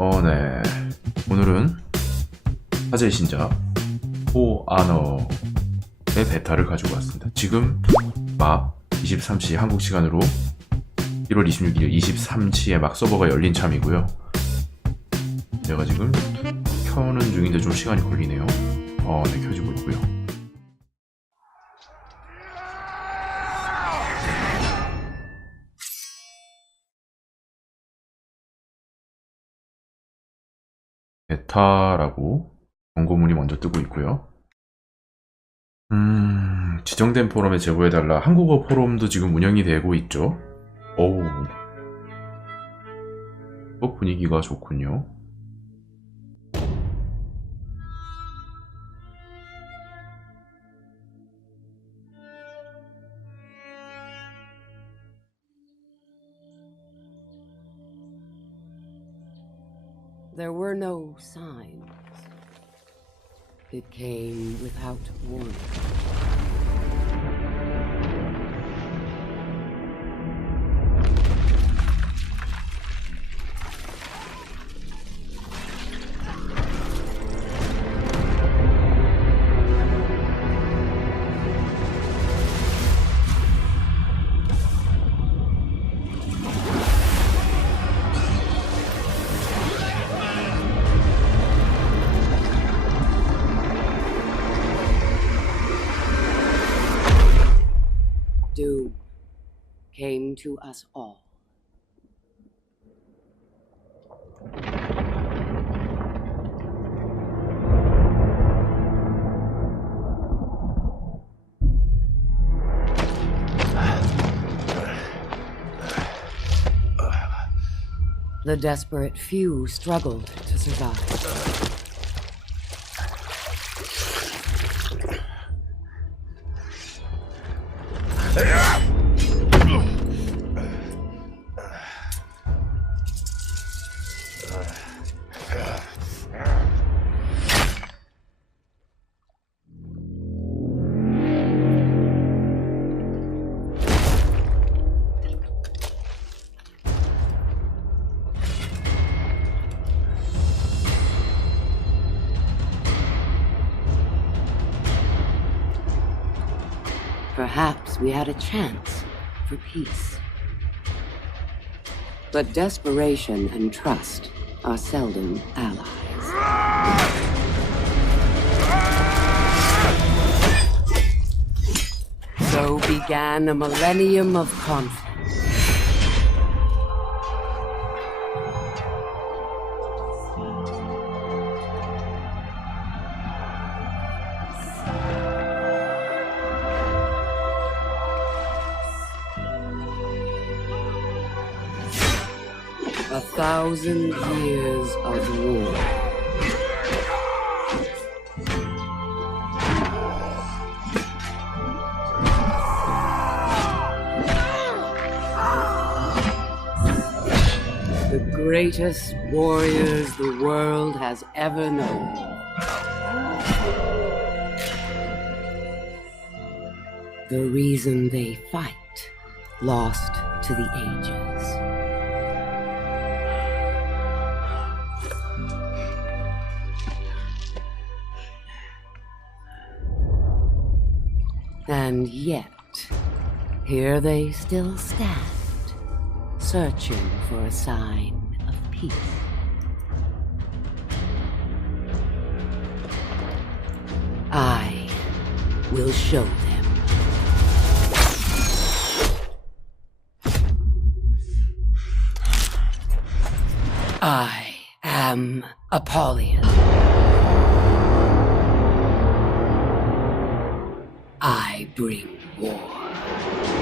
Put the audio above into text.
어, 네. 오늘은 화제의 신작 포아너의 베타를 가지고 왔습니다. 지금 막 23시 한국 시간으로 1월 26일 23시에 막 서버가 열린 참이고요. 제가 지금 켜는 중인데 좀 시간이 걸리네요. 어, 네, 켜지고 있고요. 베타라고 광고문이 먼저 뜨고 있고요. 음, 지정된 포럼에 제보해달라. 한국어 포럼도 지금 운영이 되고 있죠. 어우. 또 분위기가 좋군요. There were no signs. It came without warning. Came to us all. The desperate few struggled to survive. Perhaps we had a chance for peace. But desperation and trust are seldom allies. So began a millennium of conflict. A thousand years of war. The greatest warriors the world has ever known. The reason they fight, lost to the ages. And yet, here they still stand, searching for a sign of peace. I will show them. I am Apollyon. I bring war.